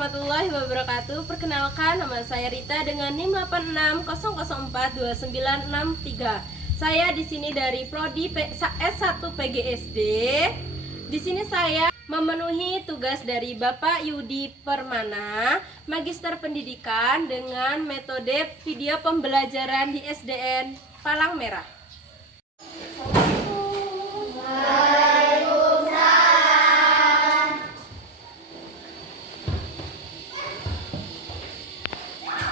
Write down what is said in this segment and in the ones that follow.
warahmatullahi wabarakatuh. Perkenalkan, nama saya Rita dengan NIM 860042963. Saya di sini dari Prodi S1 PGSD. Di sini saya memenuhi tugas dari Bapak Yudi Permana, Magister Pendidikan dengan metode video pembelajaran di SDN Palang Merah.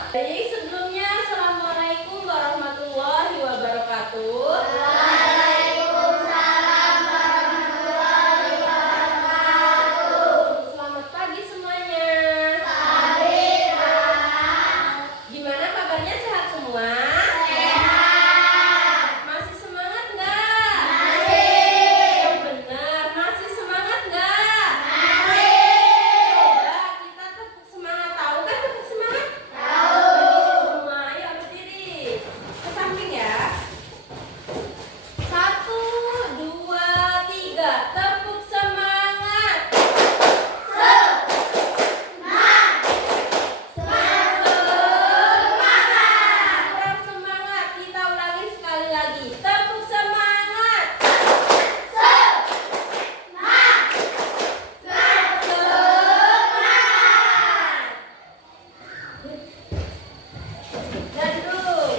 Baik, sebelumnya Assalamualaikum warahmatullahi wabarakatuh. Waalaikumsalam warahmatullahi wabarakatuh. Selamat pagi semuanya. Pagi, Pak. Gimana kabarnya, sehat semua? Sehat. Masih semangat nggak? Masih. Yang benar, masih semangat nggak? Masih. Coba kita tepuk semangat, tahu kan tepuk semangat? Semua, ayo berdiri ke samping ya. 1, 2, 3, tepuk semangat. Kurang semangat, kita ulangi sekali lagi. Tepuk semangat. Dan duduk.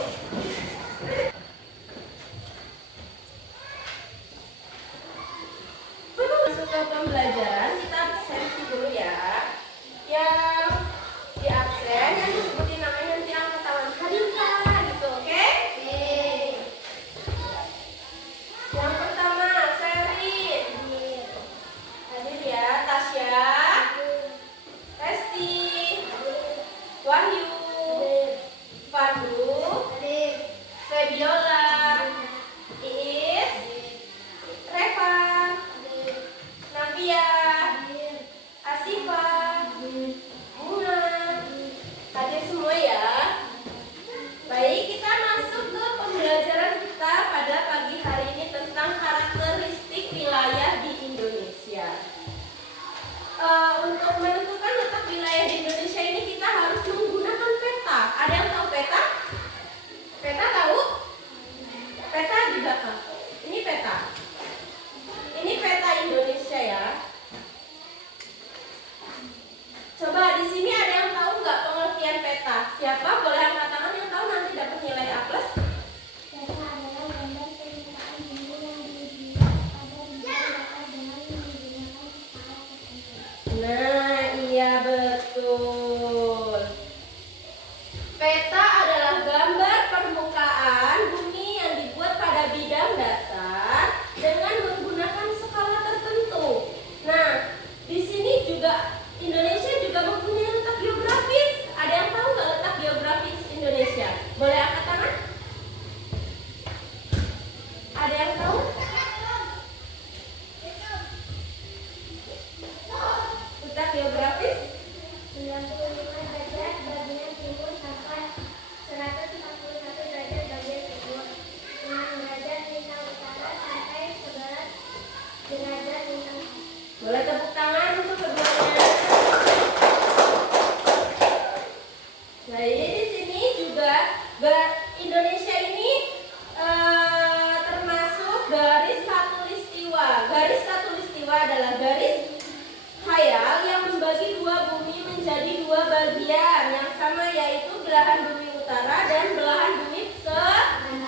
Masuk ke pembelajaran, kita absensi dulu ya. Yang di absen, yang disebutin namanya nanti angkat tangan. Hadir Kak, gitu, oke? Yang pertama, Sherin. Hadir ya. Tasya, Resti, Wahyu, Pandu, Febiola, Iis, Reva, Navia, Asifa, Bunga. Hadir semua ya. Baik, kita masuk ke pembelajaran kita pada pagi hari ini tentang karakteristik wilayah di Indonesia. Untuk menentukan letak wilayah di Indonesia ini kita harus menggunakan peta. Ada yang tahu peta? Peta tahu? Peta di belakang. Ini peta. Ini peta Indonesia ya. Coba di sini ada yang tahu nggak pengertian peta? Siapa? Boleh angkat tangan yang tahu, nanti dapat nilai A+. Peta adalah gambar permukaan bumi yang dibuat pada bidang datar dengan menggunakan skala tertentu. Nah, iya betul. Peta adalah gambar permukaan bumi yang dibuat pada bidang dasar dengan menggunakan skala tertentu. Nah, di sini juga Indonesia juga mempunyai letak geografis. Ada yang tahu nggak letak geografis Indonesia? Boleh angkat tangan? Ada yang tahu? Letak geografis? 95 derajat bagian timur sampai 141 derajat bagian timur, 6 derajat lintang utara sampai 11 derajat lintang. Boleh tepuk tangan untuk keduanya. Nah, ini di sini juga Indonesia ini termasuk garis khatulistiwa. Garis khatulistiwa adalah garis khayal yang membagi dua bumi menjadi dua bagian yang sama, yaitu belahan bumi utara dan belahan bumi selatan.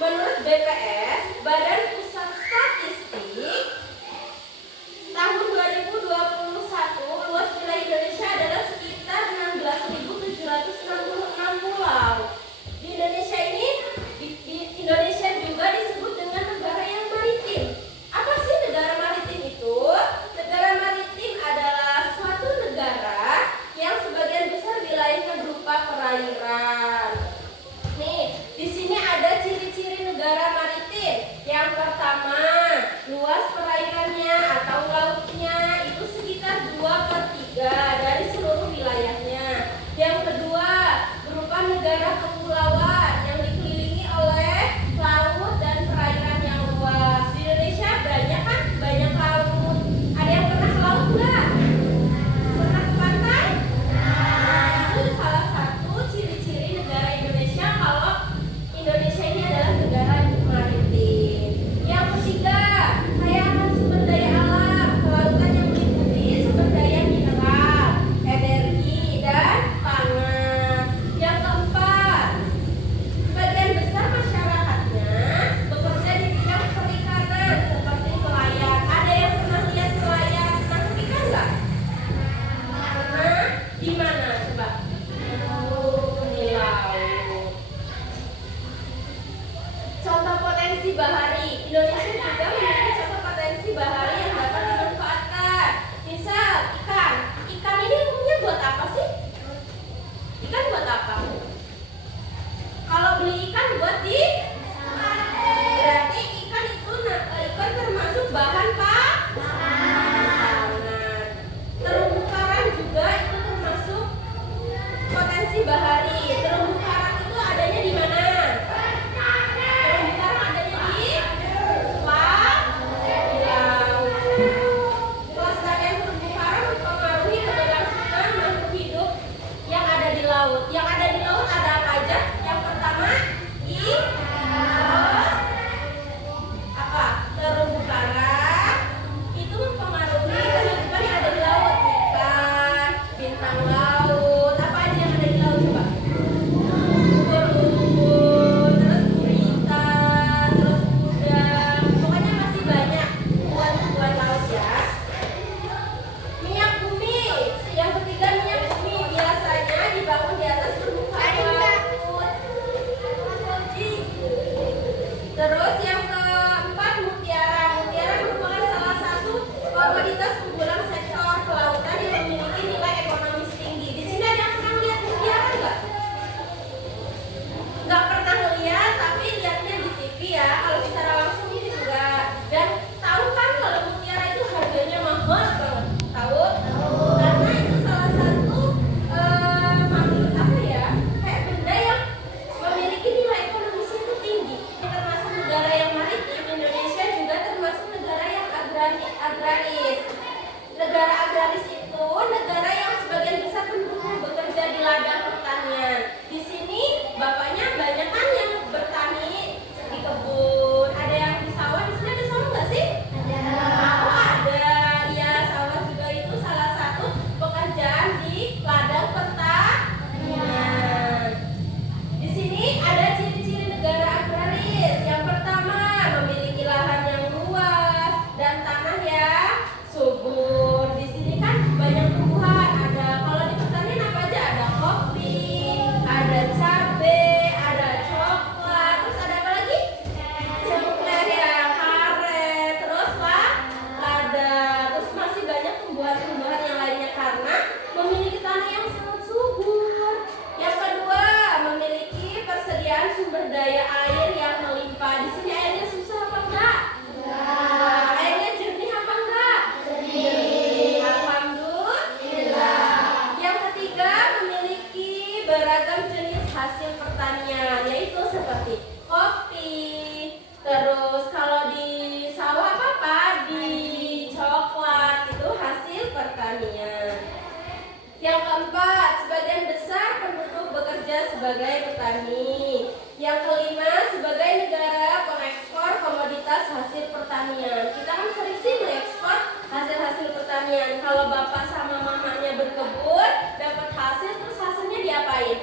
Menurut BPS, Badan Pusat Statistik, tahun 2021 luas wilayah Indonesia adalah sekitar 16.766 pulau. Di Indonesia ini, di Indonesia juga disebut dengan negara yang maritim. Apa sih negara maritim itu? Negara maritim adalah suatu negara yang sebagian besar wilayahnya berupa perairan. Nih, di sini ada ciri-ciri negara maritim. Yang pertama Yang keempat, sebagian besar penduduk bekerja sebagai petani. Yang kelima, sebagai negara pengekspor komoditas hasil pertanian. Kita kan sering sih mengekspor hasil-hasil pertanian. Kalau bapak sama mamanya berkebun, dapat hasil, terus hasilnya diapain?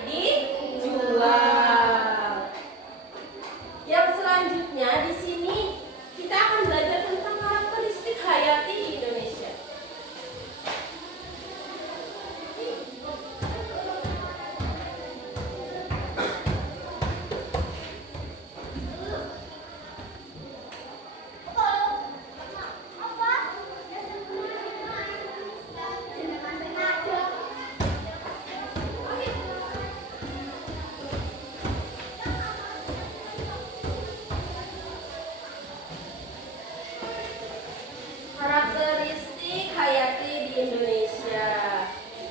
Dijual. Yang selanjutnya di sini kita akan belajar tentang karakteristik hayati di Indonesia. Karakteristik hayati di Indonesia.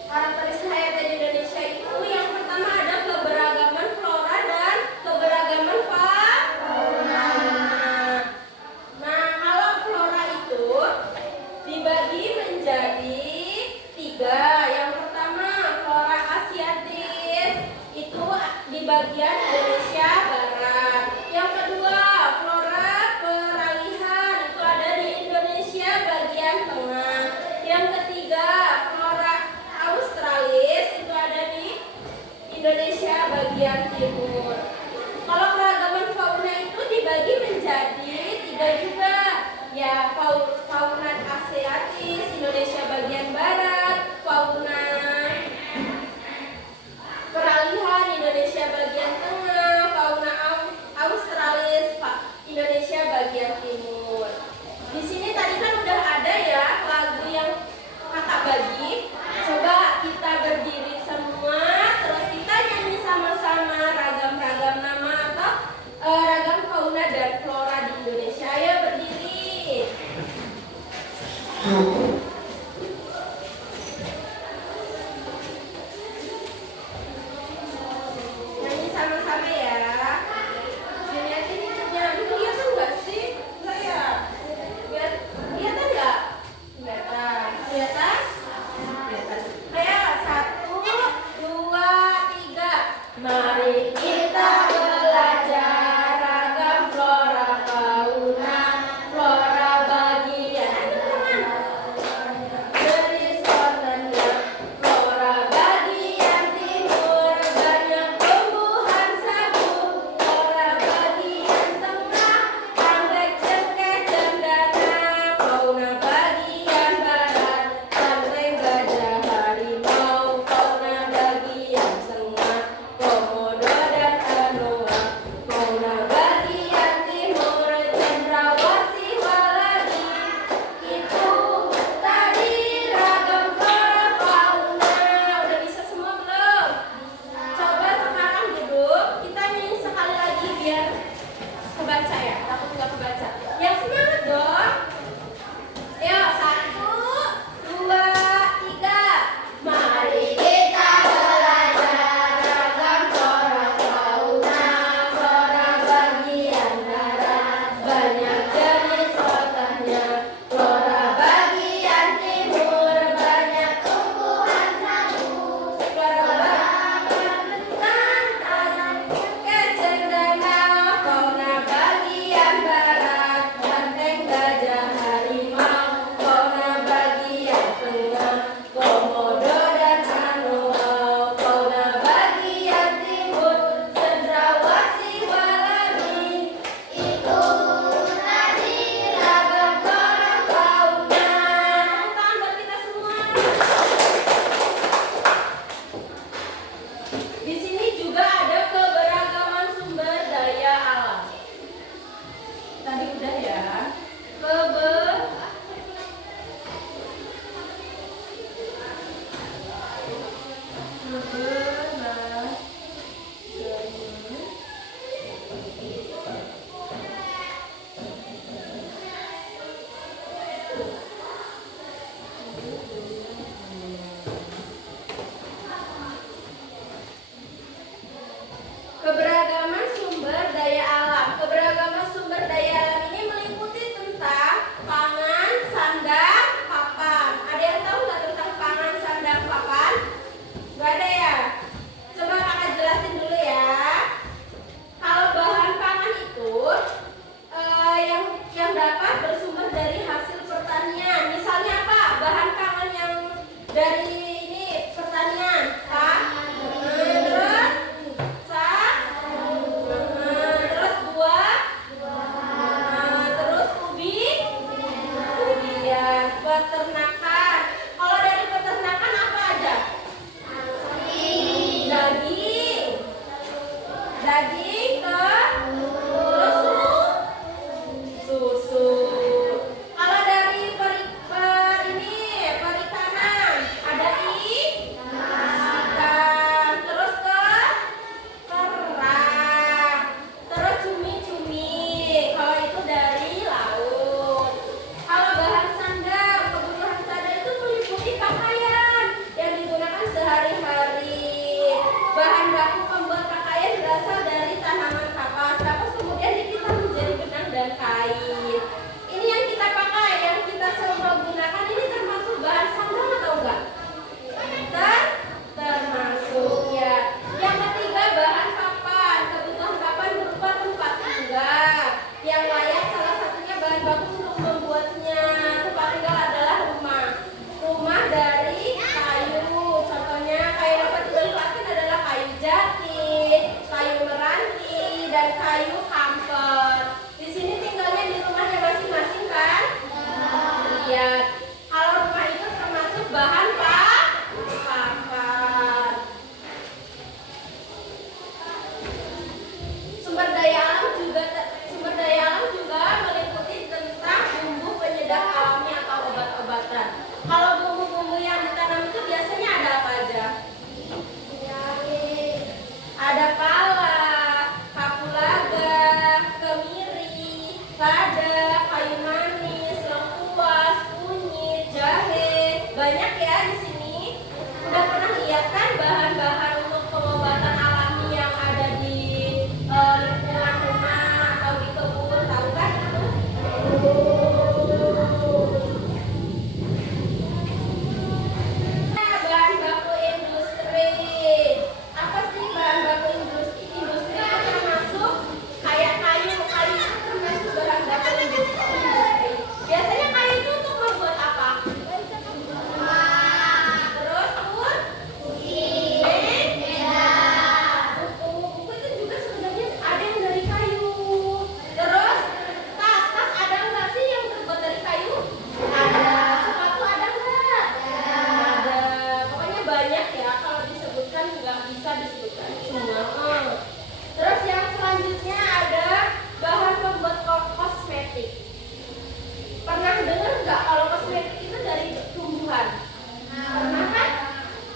Karakteristik hayati di Indonesia itu yang pertama ada keberagaman flora dan keberagaman fauna. Nah, kalau flora itu dibagi menjadi 3. Yang pertama flora asiatis, itu di bagian Indonesia Barat. Yang kedua flora peralihan, itu ada di Indonesia bagian tengah. Yang ketiga flora australis, itu ada di Indonesia bagian timur. Kalau keragaman fauna itu dibagi menjadi 3 juga. Ya, fauna asiatis Indonesia bagian barat, fauna peralihan Indonesia bagian tengah, fauna australis Indonesia bagian timur. Di sini tadi kan udah ada ya lagu yang kakak bagi. Coba kita berdiri semua, terus kita nyanyi sama-sama ragam-ragam nama atau ragam fauna dan flora di Indonesia. Ayo berdiri. Nyanyi sama-sama ya. Dilihatin itunya. Itu kelihatan nggak sih? Enggak ya? Kelihatan nggak? Kelihatan. Kelihatan? Kelihatan. Ayo, 1, 2, 3. Mari kita belajar ragam flora fauna, flora bagian. Ayo teman. Jenis warnanya, flora bagian timur banyak tumbuhan sagu, flora bagian tengah anggrek cengkeh cendana, fauna bagian barat banteng gajah harimau, fauna bagian tengah komodo dan anoa, fauna bagian timur cendrawasih waladi. Itu tadi ragam flora fauna. Udah bisa semua belum? Coba sekarang duduk, kita nyanyi sekali lagi biar kebaca ya. Takut nggak kebaca. Yang semangat dong. Ayo, 1, 2, 3. Mari kita belajar ragam flora fauna, flora bagian barat banyak jenis warnanya, flora bagian timur banyak tumbuhan sagu, flora bagian tengah kecendana, fauna bagian barat banteng gajah harimau, fauna bagian tengah komodo dan anoa, fauna bagian timur cendrawasih waladi. Itu tadi ragam flora fauna. Tangan buat kita semua. Di sini juga ada keberagaman sumber daya alam. Tadi udah ya. Keberagaman sumber daya alam. Keberagaman sumber daya alam ini meliputi tentang pangan, sandang, papan. Ada yang tahu nggak tentang pangan, sandang, papan? Dari ini pertanian. Terus terus buah. Terus ubi. Ya, peternakan. Kalau dari peternakan apa aja? Daging terus susu. Kalau dari perikanan ada ikan, terus kerang, terus cumi-cumi. Kalau itu dari laut. Kalau bahan sandang, kebutuhan sandang itu meliputi pakaian yang digunakan sehari-hari. Bahan baku pembuat pakaian berasal dari tanaman kapas. Kapas kemudian dipilih menjadi benang dan kain. Ini yang kita pakai, yang kita semua gunakan ini termasuk bahan sandang atau enggak? Termasuk ya. Yang ketiga bahan papan. Kebutuhan papan berupa tempat tinggal yang layak, salah satunya bahan baku untuk membuatnya. Tempat tinggal adalah rumah. Rumah dari kayu. Contohnya kayu dapat dimanfaatkan adalah kayu jati, kayu meranti, dan kayu kamfer. Di sini tinggalnya di rumahnya masing-masing kan? Iya. Kalau rumah itu termasuk bahan papan. Sumber daya alam juga meliputi tentang bumbu penyedap alami atau obat-obatan. Kalau bumbu-bumbu yang ditanam itu biasanya ada apa aja? Ada pala, kapulaga, kemiri, lada, kayu manis, lengkuas, kunyit, jahe. Banyak ya di sini. Udah pernah lihat kan bahan-bahan untuk pengobatan alami yang ada di lingkungan rumah atau di kebun, tahu kan itu? Bahan baku industri. Apa sih bahan baku industri? Industri itu termasuk kayak kayu itu termasuk bahan baku industri. Biasanya kayu itu untuk membuat apa? Terus buku itu juga sebenarnya ada yang dari kayu. Terus tas ada nggak sih yang terbuat dari kayu? Ada. Sepatu ada nggak? Ada. Pokoknya banyak ya, kalau disebutkan nggak bisa disebutkan semua. Terus yang selanjutnya ada bahan pembuat kosmetik. Pernah dengar nggak kalau kosmetik itu dari tumbuhan? Pernah kan?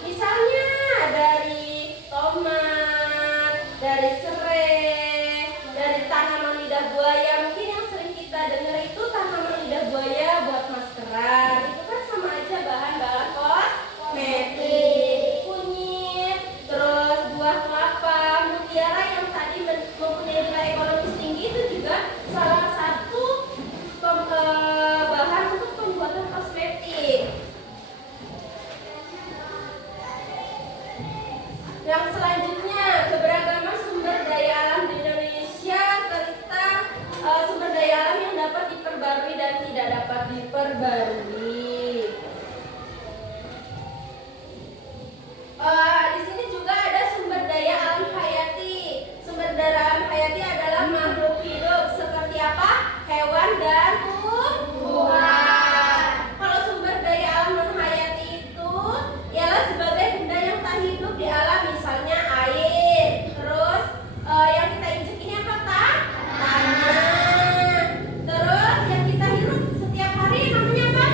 Misalnya dari tomat, dari serai, dari tanaman lidah buaya. Mungkin yang sering kita dengar itu tanaman lidah buaya buat maskeran. Itu kan sama aja bahan-bahan kosmetik. Kunyit, terus buah kelapa, mutiara yang tadi mempunyai nilai ekonomis tinggi itu juga salah satu bahan untuk pembuatan kosmetik. Yang selanjutnya, keberagaman sumber daya alam di Indonesia tentang sumber daya alam yang dapat diperbarui dan tidak dapat diperbarui. Di sini juga ada sumber daya alam hayati. Sumber daya alam hayati adalah makhluk hidup seperti apa? Hewan dan tumbuhan. Kalau sumber daya alam non hayati itu ialah sebagai benda yang tak hidup di alam, misalnya air. Terus yang kita injek ini apa? Tanah. Terus yang kita hirup setiap hari namanya apa?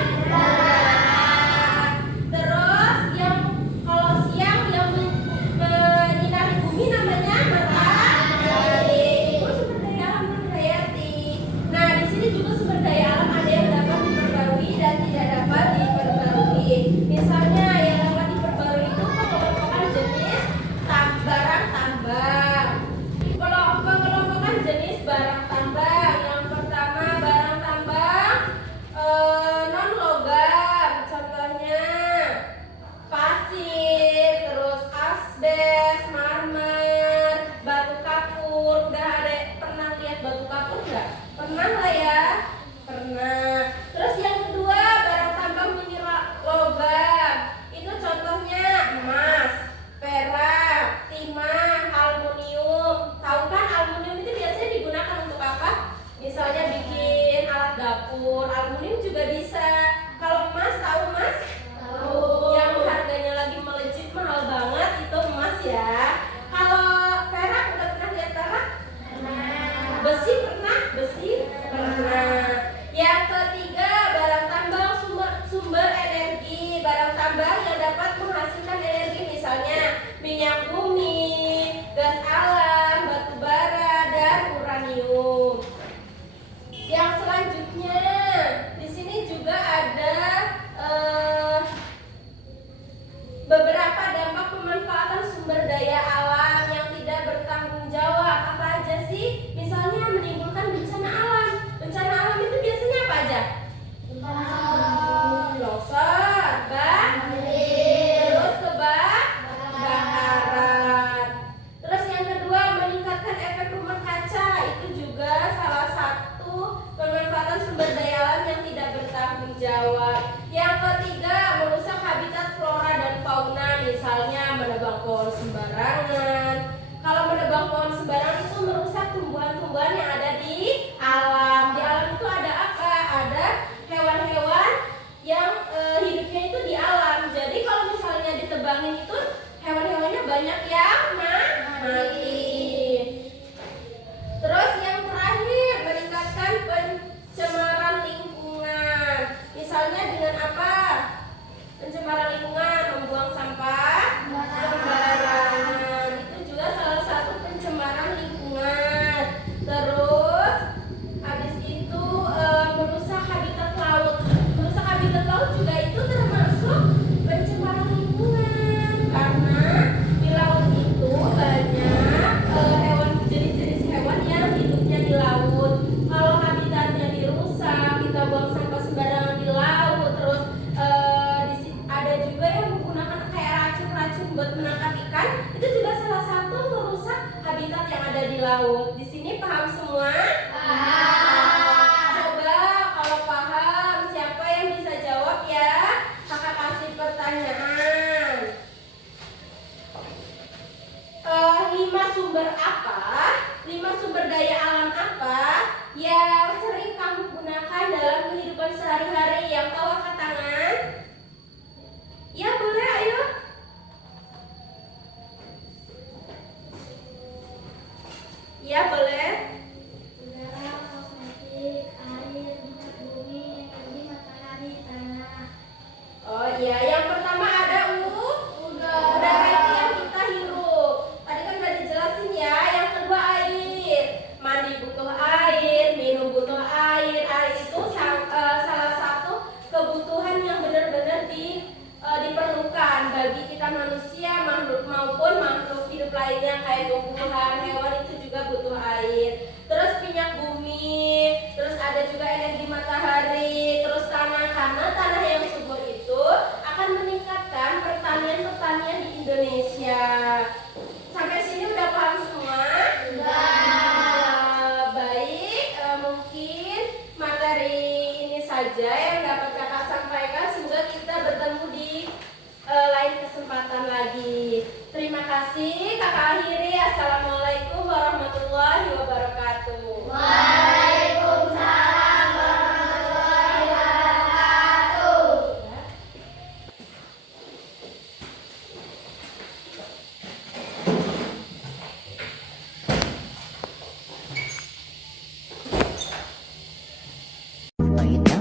Beberapa dampak pemanfaatan sumber daya alam yang tidak bertanggung jawab apa aja sih? Misalnya menimbulkan bencana alam. Bencana alam itu biasanya apa aja? Longsor, terus kebakaran. Terus yang kedua, meningkatkan efek rumah kaca. Itu juga salah satu pemanfaatan sumber daya alam yang tidak bertanggung jawab. Yang ketiga, merusak habitat flora dan fauna, misalnya menebang pohon sembarangan. Kalau menebang pohon sembarangan itu merusak tumbuhan-tumbuhan yang ada di alam. Di alam itu ada apa? Ada hewan-hewan yang hidupnya itu di alam. Jadi kalau misalnya ditebangin itu hewan-hewannya banyak yang mati. Terus yang terakhir, meningkatkan pencemaran lingkungan. Misalnya dengan apa? Pencemaran lingkungan, membuang sampah sembarangan. Itu juga salah satu pencemaran lingkungan. Terus habis itu merusak habitat laut. Merusak habitat laut juga itu termasuk pencemaran lingkungan, karena di laut itu banyak hewan, jenis-jenis hewan yang hidupnya di laut. Kalau habitatnya dirusak, kita buang sampah sembarangan di laut, terus ada juga yang menggunakan kayak racun-racun buat menangkap ikan, itu juga salah satu merusak habitat yang ada di laut. Di sini paham semua? Coba kalau paham, siapa yang bisa jawab ya? Kakak kasih pertanyaan. 5 sumber apa? 5 sumber daya alam apa yang sering kamu gunakan dalam kehidupan sehari-hari? Yang tahu angkat tangan? Ya boleh, ayo. Ya boleh. Udara, kosmetik, air, minyak bumi, energi matahari, tanah. Oh iya, yang pertama ada udara itu yang kita hirup. Tadi kan udah dijelasin ya. Yang kedua air. Mandi butuh air, minum butuh air. Air itu salah satu kebutuhan yang benar-benar diperlukan bagi kita manusia, makhluk maupun makhluk hidup lainnya kayak tumbuhan, hewan, itu juga butuh air. Terus minyak bumi, terus ada juga energi matahari, terus tanah, karena tanah yang subur itu akan meningkatkan pertanian di Indonesia. Sampai sini udah paham semua? Baik, mungkin materi ini saja yang dapat kakak sampaikan. Semoga kita bertemu di lain kesempatan lagi. Terima kasih, kakak akhiri. Assalamualaikum warahmatullahi wabarakatuh. Waalaikumsalam warahmatullahi wabarakatuh. Lay down.